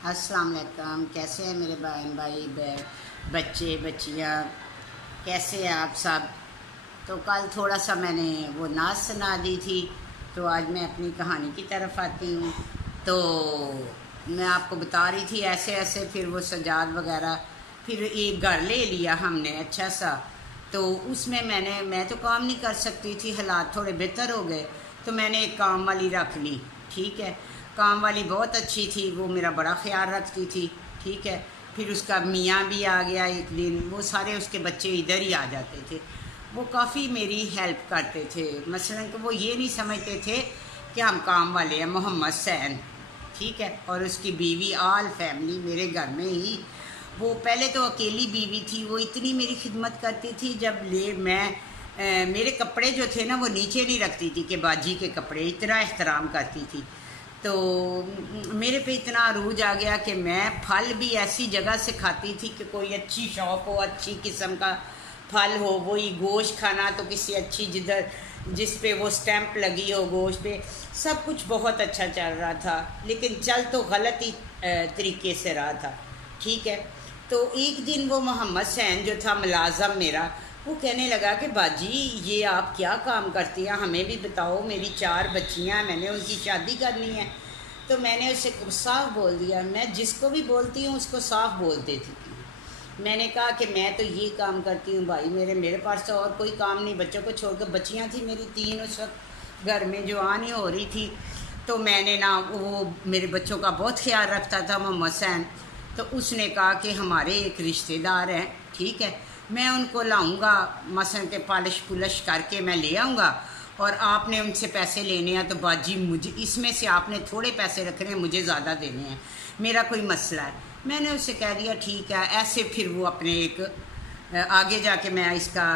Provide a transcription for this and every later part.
अस्सलाम वालेकुम। कैसे हैं मेरे बहन भाई बच्चे बच्चियाँ, कैसे हैं आप सब। तो कल थोड़ा सा मैंने वो नाच सुना दी थी, तो आज मैं अपनी कहानी की तरफ आती हूँ। तो मैं आपको बता रही थी ऐसे ऐसे, फिर वो सजाद वगैरह, फिर एक घर ले लिया हमने अच्छा सा। तो उसमें मैं तो काम नहीं कर सकती थी, हालात थोड़े बेहतर हो गए, तो मैंने एक काम वाली रख ली। ठीक है, काम वाली बहुत अच्छी थी, वो मेरा बड़ा ख्याल रखती थी। ठीक है, फिर उसका मियाँ भी आ गया एक दिन, वो सारे उसके बच्चे इधर ही आ जाते थे। वो काफ़ी मेरी हेल्प करते थे, मसलन कि वो ये नहीं समझते थे कि हम काम वाले हैं। मोहम्मद सैन, ठीक है, और उसकी बीवी, आल फैमिली मेरे घर में ही। वो पहले तो अकेली बीवी थी, वो इतनी मेरी खिदमत करती थी। जब मेरे कपड़े जो थे ना वो नीचे नहीं रखती थी कि बाजी के कपड़े, इतना एहतराम करती थी। तो मेरे पे इतना अरूज आ गया कि मैं फल भी ऐसी जगह से खाती थी कि कोई अच्छी शॉप हो, अच्छी किस्म का फल हो। वही गोश्त खाना तो किसी अच्छी जिस पे वो स्टैंप लगी हो गोश्त पे, सब कुछ बहुत अच्छा चल रहा था, लेकिन चल तो गलत ही तरीके से रहा था। ठीक है, तो एक दिन वो मोहम्मद सैन जो था मुलाजम मेरा, वो कहने लगा कि बाजी ये आप क्या काम करती हैं, हमें भी बताओ, मेरी 4 बच्चियां हैं, मैंने उनकी शादी करनी है। तो मैंने उसे साफ बोल दिया, मैं जिसको भी बोलती हूँ उसको साफ बोल देती थी। मैंने कहा कि मैं तो ये काम करती हूँ भाई, मेरे पास तो और कोई काम नहीं, बच्चों को छोड़कर। बच्चियाँ थी मेरी 3 उस वक्त घर में, जो आनी हो रही थी। तो मैंने ना, वो मेरे बच्चों का बहुत ख्याल रखता था मोहम्मद सैन। तो उसने कहा कि हमारे एक रिश्तेदार हैं, ठीक है, मैं उनको लाऊंगा, मसलन के पालिश पुलिश करके मैं ले आऊँगा, और आपने उनसे पैसे लेने हैं तो बाजी मुझे इसमें से आपने थोड़े पैसे रखने हैं, मुझे ज़्यादा देने हैं, मेरा कोई मसला है। मैंने उससे कह दिया ठीक है। ऐसे फिर वो अपने एक आगे जाके मैं इसका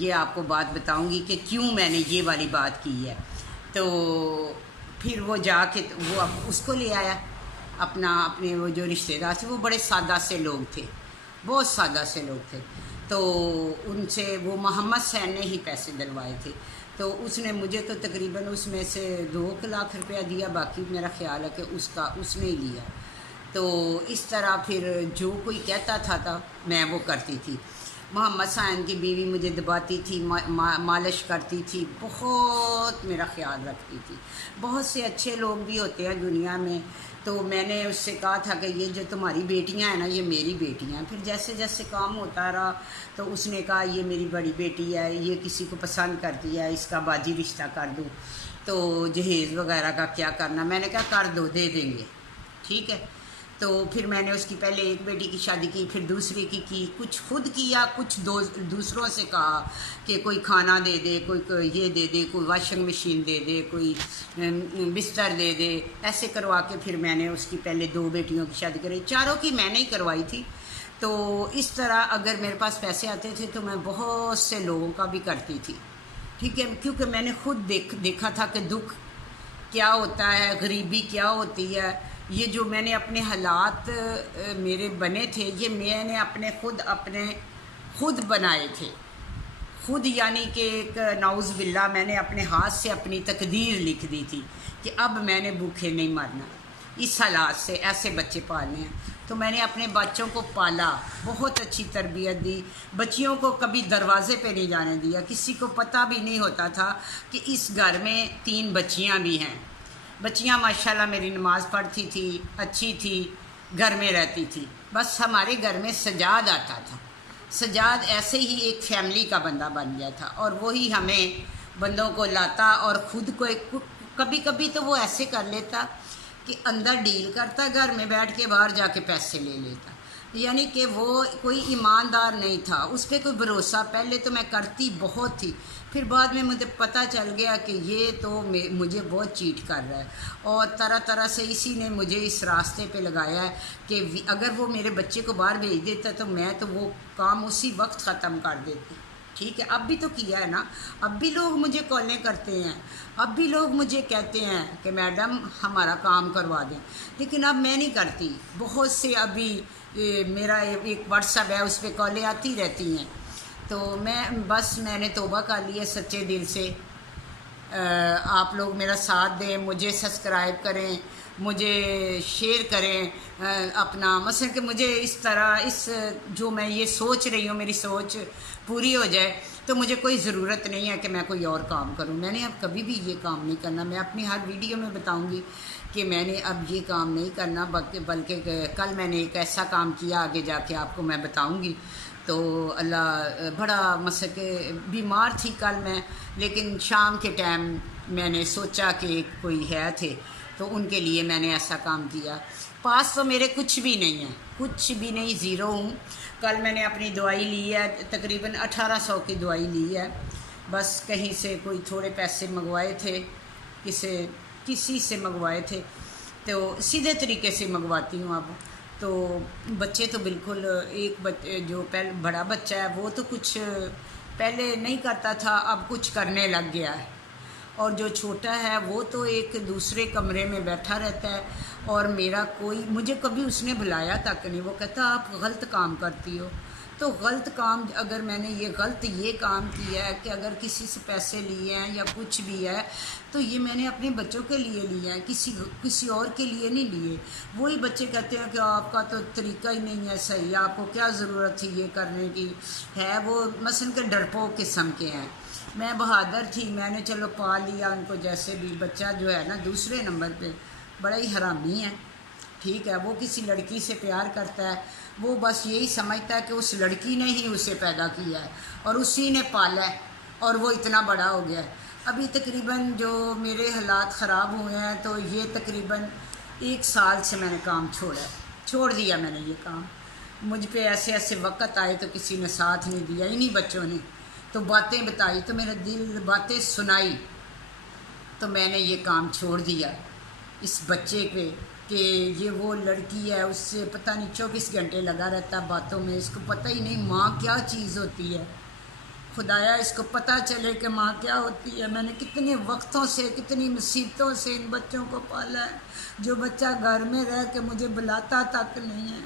ये आपको बात बताऊंगी कि क्यों मैंने ये वाली बात की है। तो फिर वो जाके वो उसको ले आया, अपने वो जो रिश्तेदार थे, वो बड़े सादा से लोग थे, बहुत सादा से लोग थे। तो उनसे वो मोहम्मद सैन ने ही पैसे दिलवाए थे। तो उसने मुझे तो तकरीबन उसमें से 2 लाख रुपया दिया, बाकी मेरा ख्याल है कि उसने ही लिया। तो इस तरह फिर जो कोई कहता था मैं वो करती थी। मोहम्मद सैन की बीवी मुझे दबाती थी, मालिश करती थी, बहुत मेरा ख्याल रखती थी। बहुत से अच्छे लोग भी होते हैं दुनिया में। तो मैंने उससे कहा था कि ये जो तुम्हारी बेटियां हैं ना, ये मेरी बेटियां हैं। फिर जैसे जैसे काम होता रहा तो उसने कहा ये मेरी बड़ी बेटी है, ये किसी को पसंद करती है, इसका बाजी रिश्ता कर दूँ, तो जहेज़ वगैरह का क्या करना। मैंने कहा कर दो, दे देंगे। ठीक है, तो फिर मैंने उसकी पहले एक बेटी की शादी की, फिर दूसरे की कुछ खुद किया, कुछ दूसरों से कहा कि कोई खाना दे दे, कोई ये दे दे, कोई वॉशिंग मशीन दे दे, कोई बिस्तर दे दे। ऐसे करवा के फिर मैंने उसकी पहले 2 बेटियों की शादी करी, चारों की मैंने ही करवाई थी। तो इस तरह अगर मेरे पास पैसे आते थे तो मैं बहुत से लोगों का भी करती थी। ठीक है, क्योंकि मैंने खुद देखा था कि दुख क्या होता है, गरीबी क्या होती है। ये जो मैंने अपने हालात मेरे बने थे, ये मैंने अपने खुद बनाए थे, खुद, यानी कि एक नाउज़ बिल्ला, मैंने अपने हाथ से अपनी तकदीर लिख दी थी कि अब मैंने भूखे नहीं मरना, इस हालात से ऐसे बच्चे पालने हैं। तो मैंने अपने बच्चों को पाला, बहुत अच्छी तरबियत दी, बच्चियों को कभी दरवाज़े पे नहीं जाने दिया। किसी को पता भी नहीं होता था कि इस घर में 3 बच्चियां भी हैं। बच्चियां माशाल्लाह मेरी नमाज़ पढ़ती थी, अच्छी थी, घर में रहती थी। बस हमारे घर में सजाद आता था। सजाद ऐसे ही एक फैमिली का बंदा बन गया था, और वही हमें बंदों को लाता, और खुद को कभी कभी तो वो ऐसे कर लेता कि अंदर डील करता, घर में बैठ के बाहर जाके पैसे ले लेता। यानी कि वो कोई ईमानदार नहीं था, उस पर कोई भरोसा। पहले तो मैं करती बहुत थी, फिर बाद में मुझे पता चल गया कि ये तो मुझे बहुत चीट कर रहा है, और तरह तरह से इसी ने मुझे इस रास्ते पे लगाया है कि अगर वो मेरे बच्चे को बाहर भेज देता तो मैं तो वो काम उसी वक्त ख़त्म कर देती। ठीक है, अब भी तो किया है ना, अब भी लोग मुझे कॉलें करते हैं, अब भी लोग मुझे कहते हैं कि मैडम हमारा काम करवा दें, लेकिन अब मैं नहीं करती। बहुत से अभी मेरा एक व्हाट्सएप है, उस पर कॉलें आती रहती हैं। तो मैंने तौबा कर ली है सच्चे दिल से। आप लोग मेरा साथ दें, मुझे सब्सक्राइब करें, مجھے شیئر کریں اپنا، مثلا کہ مجھے اس طرح جو میں یہ سوچ رہی ہوں میری سوچ پوری ہو جائے، تو مجھے کوئی ضرورت نہیں ہے کہ میں کوئی اور کام کروں۔ میں نے اب کبھی بھی یہ کام نہیں کرنا۔ میں اپنی ہر ویڈیو میں بتاؤں گی کہ میں نے اب یہ کام نہیں کرنا، بلکہ کل میں نے ایک ایسا کام کیا، آگے جا کے آپ کو میں بتاؤں گی۔ تو اللہ بڑا مثلا کہ بیمار تھی کل میں، لیکن شام کے ٹائم میں نے سوچا کہ کوئی ہے تھے تو ان کے لیے میں نے ایسا کام کیا۔ پاس تو میرے کچھ بھی نہیں ہے، کچھ بھی نہیں، زیرو ہوں۔ کل میں نے اپنی دوائی لی ہے، تقریباً 1800 کی دوائی لی ہے، بس کہیں سے کوئی تھوڑے پیسے منگوائے تھے، کسی سے منگوائے تھے، تو سیدھے طریقے سے منگواتی ہوں اب۔ تو بچے تو بالکل، ایک جو بڑا بچہ ہے وہ تو کچھ پہلے نہیں کرتا تھا، اب کچھ کرنے لگ گیا ہے، اور جو چھوٹا ہے وہ تو ایک دوسرے کمرے میں بیٹھا رہتا ہے، اور مجھے کبھی اس نے بلایا تک نہیں۔ وہ کہتا آپ غلط کام کرتی ہو۔ تو غلط کام، اگر میں نے یہ کام کیا ہے کہ اگر کسی سے پیسے لیے ہیں یا کچھ بھی ہے، تو یہ میں نے اپنے بچوں کے لیے لیا ہے، کسی اور کے لیے نہیں لیے۔ وہی بچے کہتے ہیں کہ آپ کا تو طریقہ ہی نہیں ہے صحیح، آپ کو کیا ضرورت تھی یہ کرنے کی ہے، وہ مثلاً کہ ڈرپوک قسم کے ہیں۔ میں بہادر تھی، میں نے چلو پال لیا ان کو، جیسے بھی۔ بچہ جو ہے نا دوسرے نمبر پہ بڑا ہی حرامی ہے، ٹھیک ہے، وہ کسی لڑکی سے پیار کرتا ہے، وہ بس یہی سمجھتا ہے کہ اس لڑکی نے ہی اسے پیدا کیا ہے اور اسی نے پالا ہے، اور وہ اتنا بڑا ہو گیا ہے۔ ابھی تقریباً جو میرے حالات خراب ہوئے ہیں، تو یہ تقریباً 1 سال سے میں نے کام چھوڑ دیا میں نے یہ کام۔ مجھ پہ ایسے وقت آئے تو کسی نے ساتھ نہیں دیا، انہی بچوں نے تو باتیں بتائی، تو میرا دل باتیں سنائی، تو میں نے یہ کام چھوڑ دیا اس بچے پہ کہ یہ وہ لڑکی ہے، اس سے پتہ نہیں 24 گھنٹے لگا رہتا باتوں میں، اس کو پتہ ہی نہیں ماں کیا چیز ہوتی ہے۔ خدایا اس کو پتہ چلے کہ ماں کیا ہوتی ہے۔ میں نے کتنے وقتوں سے، کتنی مصیبتوں سے ان بچوں کو پالا ہے، جو بچہ گھر میں رہ کے مجھے بلاتا تک نہیں ہے۔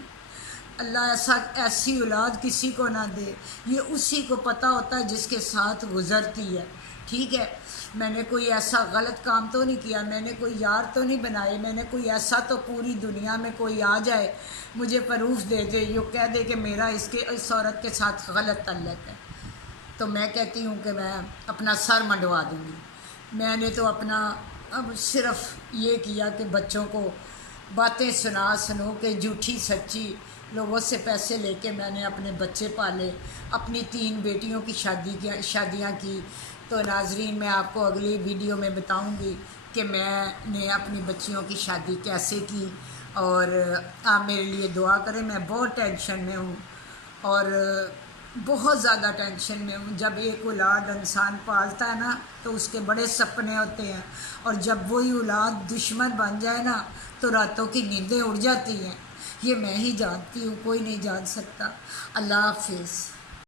اللہ ایسی اولاد کسی کو نہ دے، یہ اسی کو پتہ ہوتا ہے جس کے ساتھ گزرتی ہے، ٹھیک ہے۔ میں نے کوئی ایسا غلط کام تو نہیں کیا، میں نے کوئی یار تو نہیں بنائے، میں نے کوئی ایسا تو پوری دنیا میں کوئی آ جائے مجھے پروف دے دے، یہ کہہ دے کہ میرا اس عورت کے ساتھ غلط تعلق ہے، تو میں کہتی ہوں کہ میں اپنا سر منڈوا دوں گی۔ میں نے تو اپنا اب صرف یہ کیا کہ بچوں کو باتیں سنو کہ جھوٹی سچی لوگوں سے پیسے لے کے میں نے اپنے بچے پالے، اپنی 3 بیٹیوں کی شادیاں کی۔ تو ناظرین، میں آپ کو اگلی ویڈیو میں بتاؤں گی کہ میں نے اپنی بچیوں کی شادی کیسے کی، اور آپ میرے لیے دعا کریں۔ میں بہت ٹینشن میں ہوں، اور بہت زیادہ ٹینشن میں ہوں۔ جب ایک اولاد انسان پالتا ہے نا تو اس کے بڑے سپنے ہوتے ہیں، اور جب وہی اولاد دشمن بن جائے نا تو راتوں کی نیندیں اڑ جاتی ہیں۔ یہ میں ہی جانتی ہوں، کوئی نہیں جان سکتا۔ اللہ حافظ۔